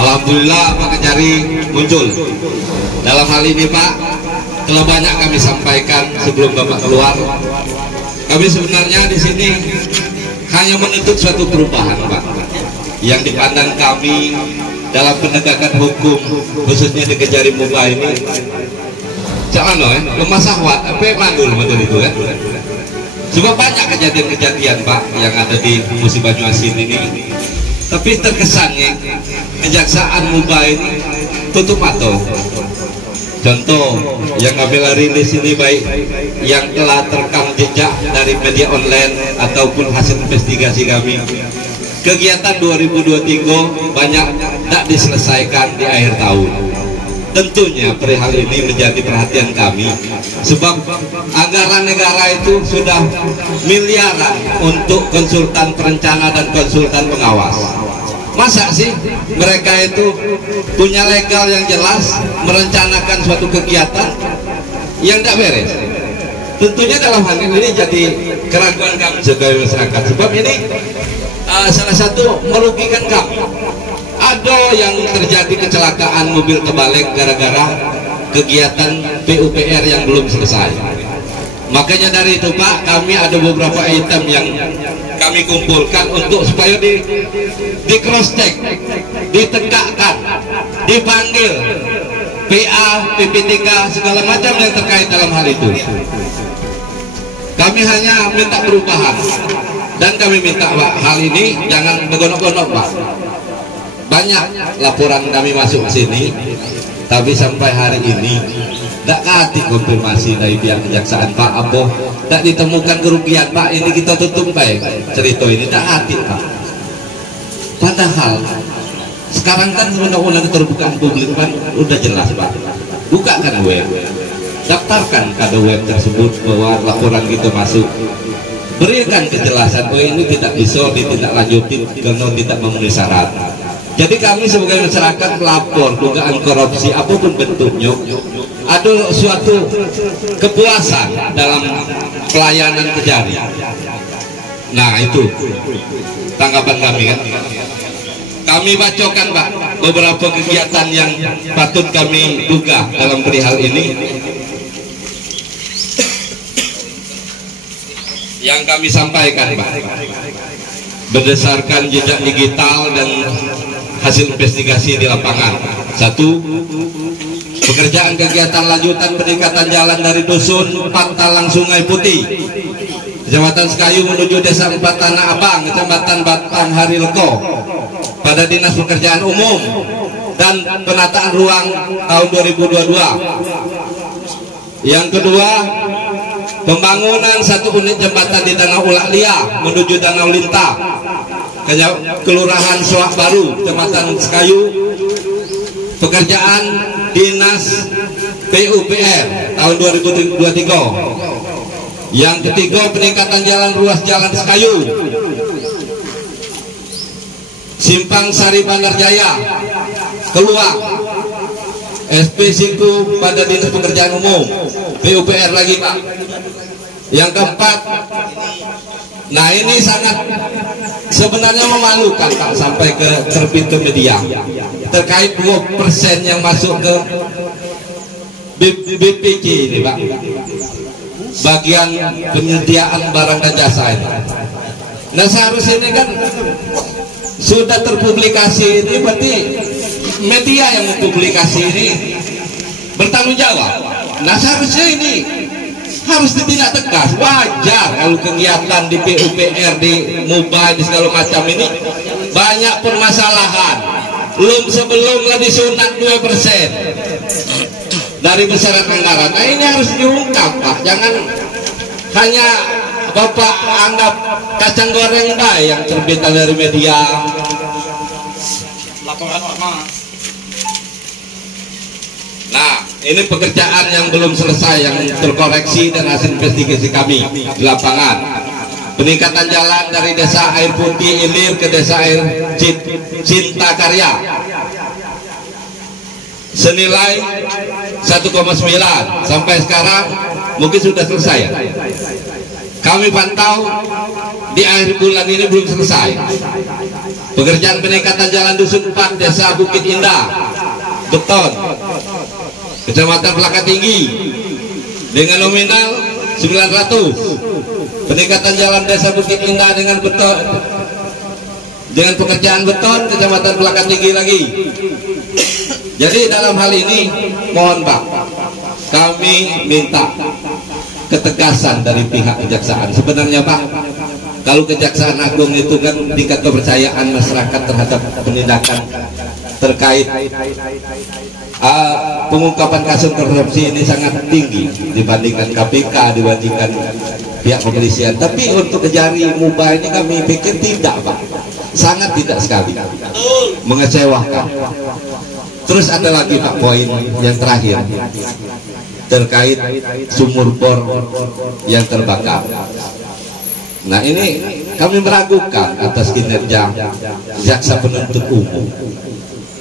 Alhamdulillah Pak Kejari muncul. Dalam hal ini Pak, telah banyak kami sampaikan sebelum Bapak keluar. Kami sebenarnya di sini hanya menuntut suatu perubahan Pak, yang dipandang kami dalam penegakan hukum khususnya di Kejari Muba ini. Jangan lemah sahwat, apa mandul betul itu kan? Cuma banyak kejadian-kejadian Pak yang ada di Musi Banyuasin ini. Tapi terkesannya kejaksaan Muba ini tutup mata. Contoh yang kami rilis ini baik yang telah terekam jejak dari media online ataupun hasil investigasi kami. Kegiatan 2023 banyak tak diselesaikan di akhir tahun. Tentunya perihal ini menjadi perhatian kami, sebab anggaran negara itu sudah miliaran untuk konsultan perencana dan konsultan pengawas. Masa sih mereka itu punya legal yang jelas merencanakan suatu kegiatan yang tidak beres? Tentunya dalam hal ini jadi keraguan kami sebagai masyarakat, sebab ini salah satu merugikan kami. Ada yang terjadi kecelakaan mobil terbalik gara-gara kegiatan PUPR yang belum selesai. Makanya dari itu Pak, kami ada beberapa item yang kami kumpulkan untuk supaya di cross check, ditegakkan, dipanggil PA, PPTK, segala macam yang terkait dalam hal itu. Kami hanya minta perubahan, dan kami minta Pak, hal ini jangan megonok-gonok Pak. Banyak laporan kami masuk ke sini, tapi sampai hari ini tidak kati konfirmasi dari pihak kejaksaan Pak Aboh, tidak ditemukan kerugian Pak. Ini kita tutup baik cerita ini, tidak kati Pak. Padahal sekarang kan undang-undang keterbukaan publik kan udah jelas Pak. Bukakan web, daftarkan pada web tersebut bahwa laporan kita masuk. Berikan kejelasan bahwa ini tidak bisa ditindaklanjuti karena tidak memenuhi syarat. Jadi kami sebagai masyarakat melapor dugaan korupsi apapun bentuknya, ada suatu kepuasan dalam pelayanan Kejari. Nah itu tanggapan kami kan. Kami bacakan Pak beberapa kegiatan yang patut kami duga dalam perihal ini, yang kami sampaikan Pak berdasarkan jejak digital dan hasil investigasi di lapangan. Satu, pekerjaan kegiatan lanjutan peningkatan jalan dari dusun Pantalang Sungai Putih, Kecamatan Sekayu menuju Desa 4 Tanah Abang, Kecamatan Batang Harilko, pada Dinas Pekerjaan Umum dan Penataan Ruang tahun 2022. Yang kedua, pembangunan satu unit jembatan di Danau Ulak Lia menuju Danau Lintah, Kelurahan Soak Baru, Kecamatan Sekayu, pekerjaan Dinas PUPR tahun 2023. Yang ketiga, peningkatan jalan ruas jalan Sekayu, Simpang Sari Bandar Jaya, Keluang, SP Siku pada Dinas Pekerjaan Umum, PUPR lagi Pak. Yang keempat, nah ini sangat sebenarnya memalukan Pak, sampai ke terbit ke media terkait 2% yang masuk ke BPJ ini Pak, bagian penyediaan barang dan jasa ini. Nah seharusnya ini kan sudah terpublikasi, ini berarti media yang mempublikasi ini bertanggung jawab. Nah seharusnya ini harus ditindak tegas. Wajar kalau kegiatan di PUPR, di Muba, di segala macam ini banyak permasalahan. Sebelum lebih sunat 2% dari besaran anggaran. Nah ini harus diungkap Pak. Jangan hanya Bapak anggap kacang goreng baik yang terbit dari media. Laporan ormas. Nah, ini pekerjaan yang belum selesai, yang terkoreksi dan hasil investigasi kami di lapangan. Peningkatan jalan dari Desa Air Putih Ilir ke Desa Air Cinta Karya senilai 1,9 sampai sekarang mungkin sudah selesai ya. Kami pantau di akhir bulan ini belum selesai. Pekerjaan peningkatan jalan dusun 4 desa Bukit Indah beton Kecamatan Pelaka Tinggi dengan nominal 900. Peningkatan jalan desa Bukit Indah dengan beton, dengan pekerjaan beton Kecamatan Pelaka Tinggi lagi. Jadi dalam hal ini mohon Pak, kami minta ketegasan dari pihak kejaksaan. Sebenarnya Pak, kalau Kejaksaan Agung itu kan tingkat kepercayaan masyarakat terhadap penindakan terkait pengungkapan kasus korupsi ini sangat tinggi dibandingkan KPK, dibandingkan pihak kepolisian. Tapi untuk Kejari Muba ini kami pikir tidak Pak, sangat tidak sekali, mengecewakan. Terus ada lagi Pak poin yang terakhir terkait sumur bor yang terbakar. Nah ini kami meragukan atas kinerja jaksa penuntut umum,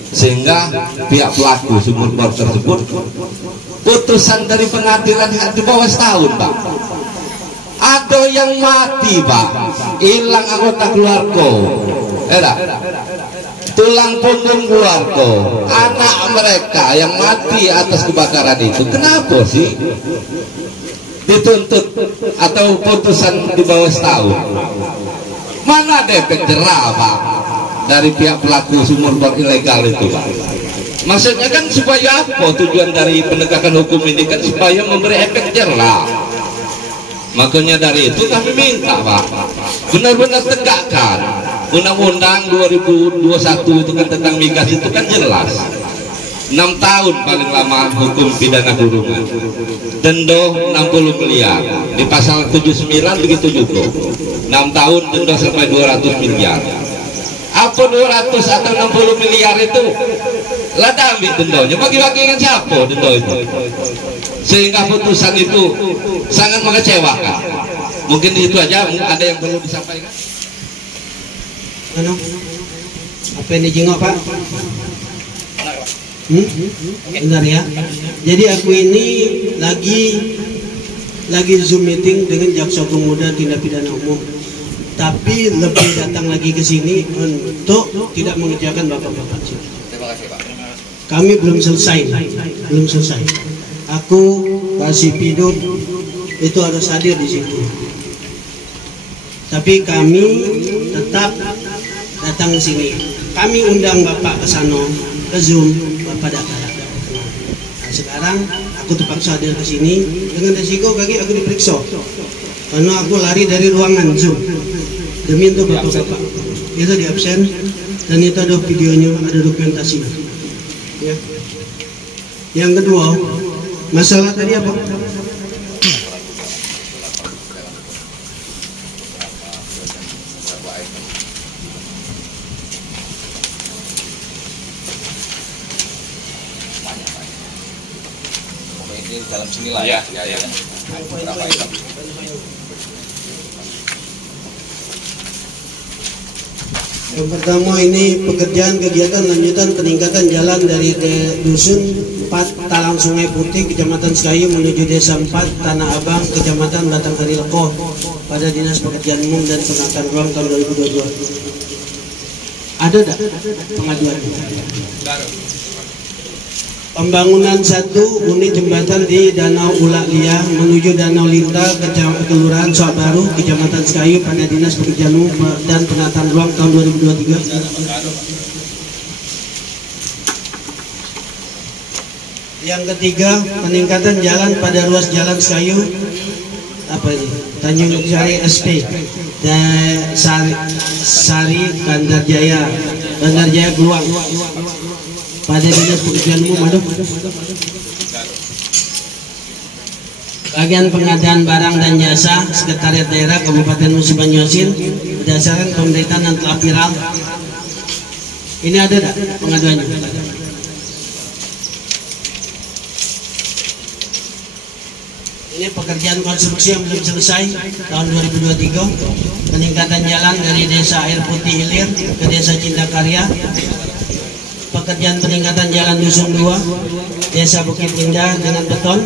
sehingga pihak pelaku sumur bor tersebut putusan dari pengadilan di bawah setahun Pak. Ada yang mati Pak, hilang anggota keluarga, tulang punggung keluarga, anak mereka yang mati atas kebakaran itu. Kenapa sih dituntut atau putusan di bawah setahun? Mana ada efek jerah Pak dari pihak pelaku sumur bor ilegal itu Pak? Maksudnya kan supaya apa? Tujuan dari penegakan hukum ini kan supaya memberi efek jerah. Makanya dari itu kami minta Pak, benar-benar tegakkan Undang-Undang 2021 itu kan tentang migas itu kan jelas 6 tahun paling lama hukum pidana kurungan, denda 60 miliar di pasal 79 begitu juga 6 tahun denda sampai 200 miliar. Apa 200 atau 60 miliar itu lah ambil dendanya, bagi-bagi dengan siapa denda itu, sehingga putusan itu sangat mengecewakan. Mungkin itu aja, ada yang perlu disampaikan. Apa yang dijengok Pak? Benar ya. Jadi aku ini lagi Zoom meeting dengan Jaksa Agung Muda Tindak Pidana Umum, tapi lebih datang lagi ke sini untuk tidak mengerjakan bapak-bapak. Terima kasih Pak. Kami belum selesai. Aku Pak Sipido itu harus hadir di situ. Tapi kami tetap datang ke sini. Kami undang Bapak ke sana, ke Zoom, Bapak datang. Nah, sekarang aku terpaksa hadir ke sini dengan resiko kaki aku diperiksa. Karena aku lari dari ruangan Zoom demi untuk Bapak-bapak. Itu di absen dan itu ada videonya, ada dokumentasinya. Ya. Yang kedua, masalah tadi apa? Dalam sinilah ya. Berapa item? Yang pertama ini pekerjaan kegiatan lanjutan peningkatan jalan dari dusun 4 Talang Sungai Putih Kecamatan Sekayu menuju desa 4 Tanah Abang Kecamatan Batang Kari Lekoh pada Dinas Pekerjaan Umum dan Penataan Ruang tahun 2022. Ada tak pengaduannya? Pembangunan 1 unit jembatan di Danau Ulaklia menuju Danau Linta, Kelurahan Soak Baru, Kecamatan Sekayu pada Dinas Pekerjaan Umum dan Penataan Ruang tahun 2023. Yang ketiga, peningkatan jalan pada ruas jalan Sekayu Tanjung Sari SP dan Sari Bandar Jaya Keluang pada Dinas Pekerjaan Umum. Bagian pengadaan barang dan jasa Sekretariat Daerah Kabupaten Musi Banyuasin berdasarkan pemberitaan yang telah viral. Ini ada tak pengaduannya? Ini pekerjaan konstruksi yang belum selesai tahun 2023, peningkatan jalan dari Desa Air Putih Hilir ke Desa Cinta Karya, pekerjaan peningkatan jalan Dusun 2 Desa Bukit Indah dengan beton,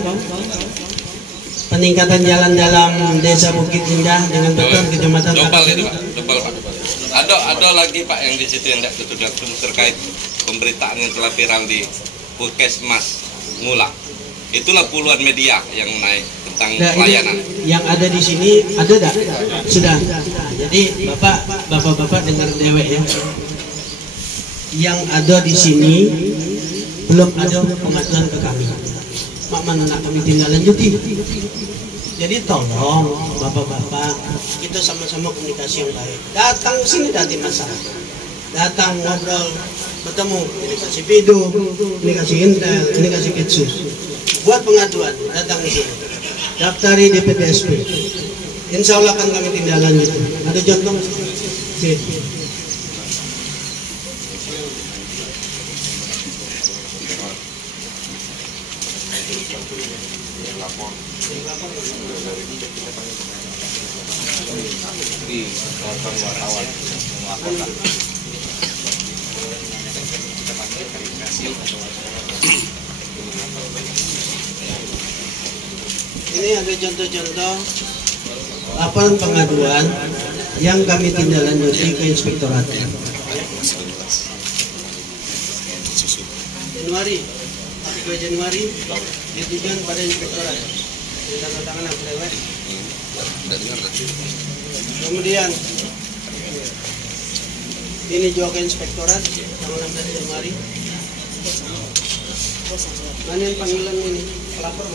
peningkatan jalan dalam Desa Bukit Indah dengan beton Kecamatan Dobal itu Pak, dobal Pak. Ada lagi Pak yang di situ yang tidak betul terkait pemberitaan yang telah viral di Puskesmas Ngulak. Itulah puluhan media yang naik tentang pelayanan. Yang ada di sini ada tak? Sudah. Jadi bapak dengar dewek ya. Yang ada di sini belum ada pengaduan ke kami. Mak mana nak kami tindak lanjuti. Jadi tolong bapak-bapak kita sama-sama komunikasi yang baik. Datang ke sini dati masyarakat. Datang ngobrol, bertemu, ini kasih video, ini kasih intel, ini kasih kitsus. Buat pengaduan, datang ke sini. Daftari DPTSP. Insya Allah akan kami tindak lanjut. Ada contoh? Sini. Di wartawan melaporkan. Ini ada contoh-contoh laporan pengaduan yang kami tindak lanjuti ke Inspektorat. Januari, 3 Januari, ditujukan pada Inspektorat. Tanda tangan aku lewat. Kemudian ini juga ke Inspektorat tanggal 16 Januari. Mana yang panggilan ini? Pelapor.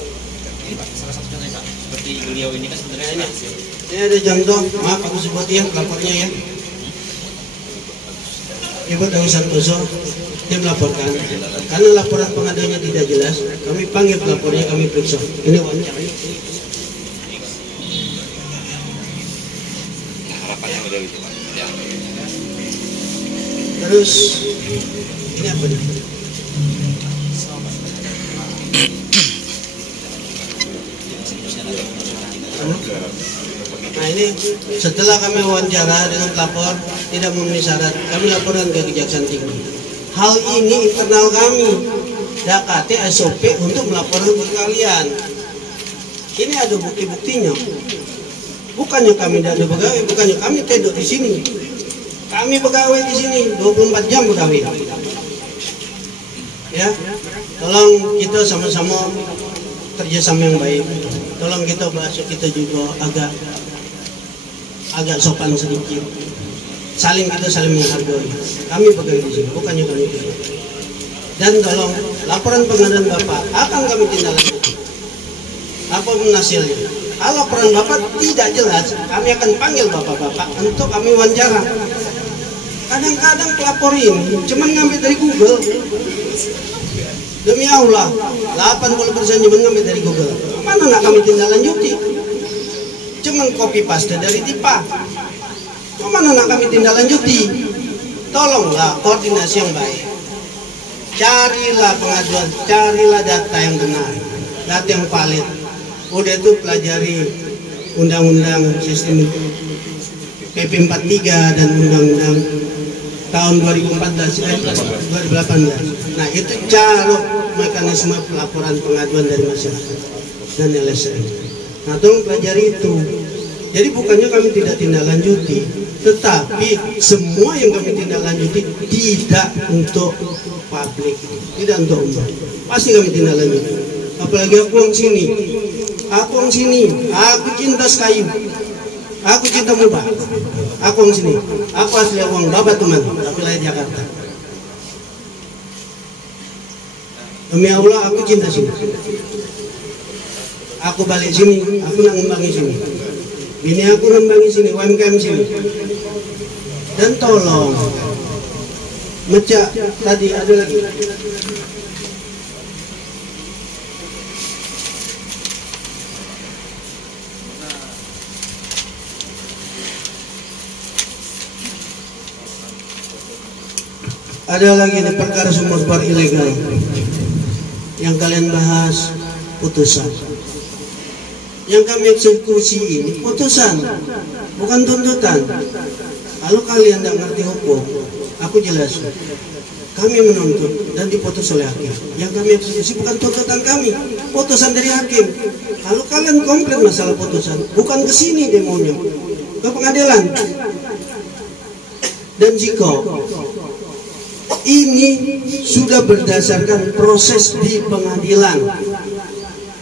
Ini Pak, salah satu contohnya Pak, seperti beliau ini kan sebenarnya ini ada contoh, maaf aku sebut ya pelapornya ya. Ibu Dawi Santoso, dia melaporkan karena laporan pengaduannya tidak jelas, kami panggil pelapornya, kami periksa. Ini wawancara. Harapannya udah gitu Pak. Ya. Terus ini apa nih? Nah ini setelah kami wawancara dengan pelapor tidak memenuhi syarat, kami laporan ke Kejaksaan Tinggi. Hal ini internal kami, DKT SOP untuk melaporkan ke kalian. Ini ada bukti-buktinya. Bukannya kami tidak ada pegawai, bukannya kami tidur di sini. Kami pegawai di sini 24 jam pegawai. Ya, tolong kita sama-sama kerjasama yang baik. Tolong kita bahasa kita juga agak sopan sedikit. Kita saling menghargai. Kami pegawai di sini, bukannya kami tidak. Dan tolong laporan pengaduan Bapak akan kami tindak lanjuti. Apapun hasilnya. Kalau laporan Bapak tidak jelas, kami akan panggil Bapak-bapak untuk kami wawancara. Kadang-kadang pelapor ini cuma ngambil dari Google. Demi Allah, 80% cuma ngambil dari Google. Mana nak kami tindak lanjuti? Cuma copy paste dari TIPA. Mana nak kami tindak lanjuti? Tolonglah koordinasi yang baik. Carilah pengaduan, carilah data yang benar, data yang valid. Udah itu pelajari undang-undang sistem PP 43 dan undang-undang tahun 2018. Nah itu cara mekanisme pelaporan pengaduan dari masyarakat dan LSM. Nah tolong pelajari itu. Jadi bukannya kami tidak tindak lanjuti, tetapi semua yang kami tindak lanjuti tidak untuk publik, tidak untuk umum. Pasti kami tindak lanjuti. Apalagi aku yang sini, aku cinta Sekayu, aku cinta Mubah, aku yang sini, aku asli orang Babat teman, tapi lahir Jakarta. Demi Allah aku cinta sini. Aku balik sini, aku nak ngembangi sini. Ini aku ngembangi sini, UMKM sini. Dan tolong, Mecak tadi ada lagi. Ada lagi nih perkara sumber bar ilegal yang kalian bahas putusan. Yang kami eksekusi ini putusan, bukan tuntutan. Kalau kalian tidak ngerti hukum, aku jelas. Kami menuntut dan diputus oleh hakim. Yang kami eksekusi bukan tuntutan kami. putusan dari hakim. Kalau kalian komplain masalah putusan, bukan ke sini demonya, ke pengadilan. Dan jika ini sudah berdasarkan proses di pengadilan,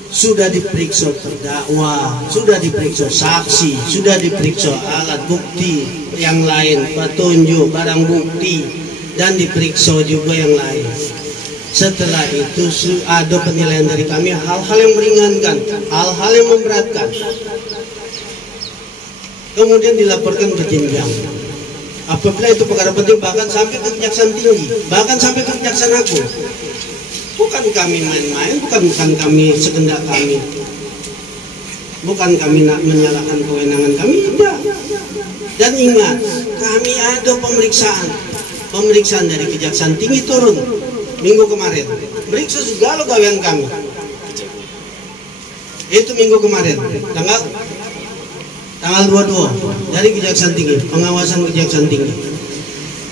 sudah diperiksa terdakwa, sudah diperiksa saksi, sudah diperiksa alat bukti yang lain, petunjuk, barang bukti, dan diperiksa juga yang lain. Setelah itu ada penilaian dari kami, hal-hal yang meringankan, hal-hal yang memberatkan, kemudian dilaporkan ke jenjang. Apabila itu perkara penting, bahkan sampai ke kejaksaan tinggi, bahkan sampai ke kejaksaan agung. Bukan kami main-main, bukan kami sekendak kami, bukan kami nak menyalahkan kewenangan kami, tidak. Dan ingat, kami ada pemeriksaan dari kejaksaan tinggi turun minggu kemarin, meriksa segala gawean kami. Itu minggu kemarin, tanggal 22 dari kejaksaan tinggi, pengawasan kejaksaan tinggi.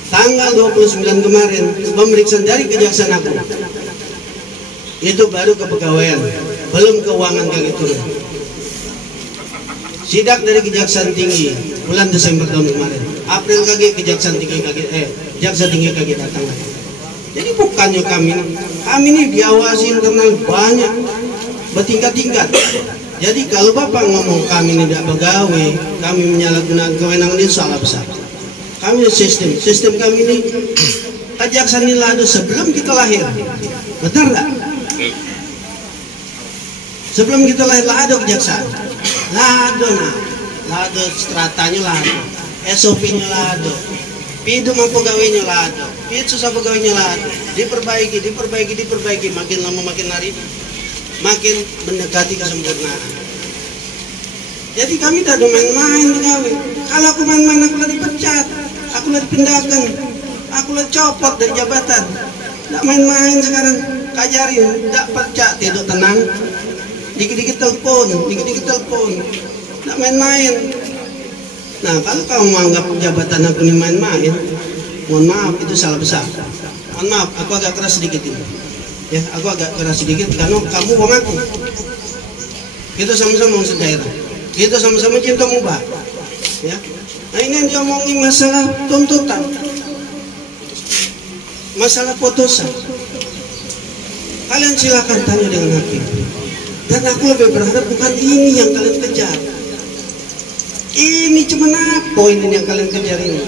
Tanggal 29 kemarin pemeriksaan dari kejaksaan agung. Itu baru kepegawaian, belum keuangan kali turun. Sidak dari kejaksaan tinggi bulan Desember tahun kemarin, April kejaksaan tinggi kejaksaan tinggi datang lagi. Jadi bukannya kami ini diawasi internal banyak, bertingkat-tingkat. Jadi kalau Bapak ngomong kami tidak pegawai, kami menyalahgunakan kewenangan, itu salah besar. Kami sistem kami ini kejaksaan ini ada sebelum kita lahir, benar nggak? Sebelum kita lahir ada kejaksaan, ada stratanya ada, SOP-nya ada, pidum pegawainya ada, susah pegawainya ada, diperbaiki, makin lama makin hari makin mendekati kesempurnaan. Jadi kami tidak ada main-main pegawai. Kalau aku main-main, aku lah dipecat, aku lah dipindahkan, aku lah copot dari jabatan. Tidak main-main sekarang, kajarin, tidak percaya, tidur tenang, dikit-dikit telepon, tidak main-main. Nah, kalau kamu menganggap jabatan aku ini main-main, mohon maaf, itu salah besar. Mohon maaf, aku agak keras sedikit ini. Ya, aku agak keras sedikit karena kamu wong aku. Kita sama-sama orang sedaerah, kita sama-sama cinta mubah. Ya, nah ini yang diomongin masalah tuntutan, masalah putusan. Kalian silakan tanya dengan hakim. Dan aku lebih berharap bukan ini yang kalian kejar. Ini cuma apa ini yang kalian kejar ini?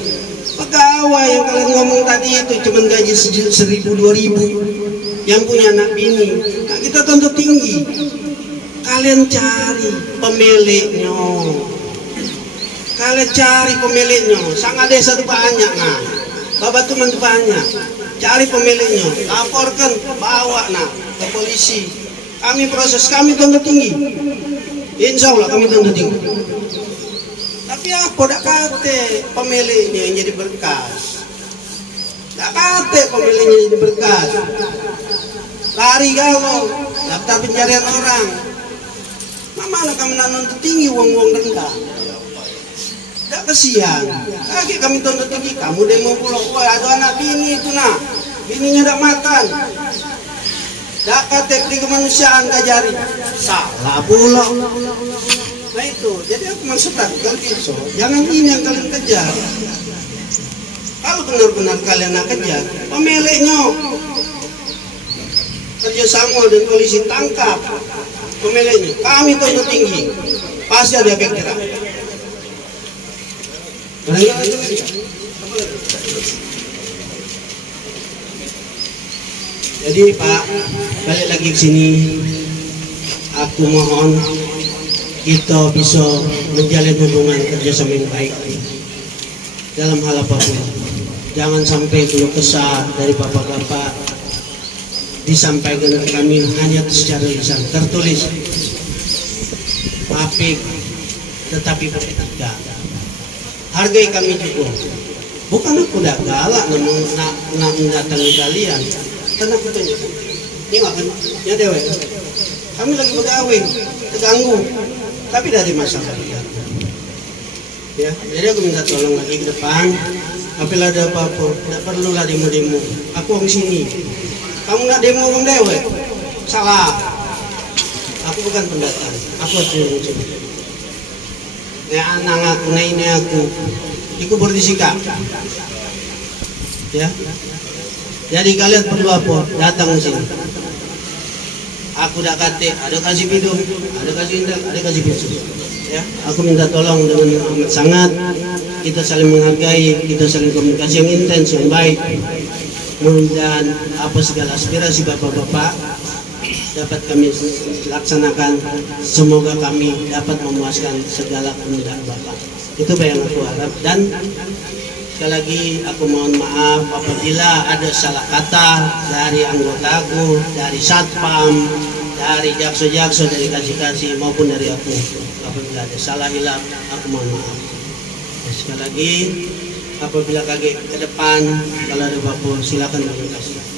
Pegawai yang kalian ngomong tadi itu cuma gaji 1.000, 2.000, yang punya anak bini. Nah, kita tuntut tinggi. Kalian cari pemiliknya. Sangat desa itu banyak. Nah, Bapak teman itu banyak. Cari pemiliknya, laporkan, bawa ke polisi. Kami proses, kami tuntut tinggi. Insya Allah kami tuntut tinggi. Tapi apa dak kate pemiliknya yang jadi berkas? Dak kate pemiliknya jadi berkas. Lari kau, daftar pencarian orang. Mana kami nuntut tinggi uang rendah? Dak kesian. Lagi kami tuntut tinggi, kamu demo pulau. Wah, ada anak bini itu bininya dak makan. Dak kate di kemanusiaan kajari. Salah pula. Nah itu, jadi aku maksud kalau gitu, jangan ini yang kalian kejar. Kalau benar-benar kalian nak kejar, pemiliknya kerjasama dan polisi tangkap pemiliknya. Kami tuntut tinggi, pasti ada efek jerah. Jadi Pak, balik lagi ke sini, aku mohon kita bisa menjalin hubungan kerjasama yang baik dalam hal apapun. Jangan sampai keluh kesah dari bapak-bapak disampaikan ke kami hanya secara lisan, tertulis, apik, tetapi bertiga. Hargai kami juga. Bukan aku dah galak nak mendatangi kalian, karena aku tunjukkan. Ini nggak kan? Ya dewe. Kami lagi pegawai, terganggu. Tapi dari masalah ya, jadi aku minta tolong lagi ke depan. Apabila ada apa-apa, tidak perlulah demo-demo. Aku orang sini. Kamu nak demo orang dewe, salah. Aku bukan pendatang, aku asli sini. Anak aku, ini aku, ikut berdisikap. Ya. Jadi kalian perlu apa? Datang ke sini. Aku dah kata, ada kasih minum, ada kasih indah, ada kasih bisu. Ya, aku minta tolong dengan amat sangat. Kita saling menghargai, kita saling komunikasi yang intens, yang baik. Mudah-mudahan apa segala aspirasi bapak-bapak dapat kami laksanakan. Semoga kami dapat memuaskan segala kemudahan bapak. Itu yang aku harap. Dan sekali lagi aku mohon maaf apabila ada salah kata dari anggotaku, dari satpam, dari jakso-jakso, dari kasih-kasih maupun dari aku. Apabila ada salah hilaf, aku mohon maaf. Sekali lagi apabila kaki ke depan kalau ada bapak silakan terima kasih.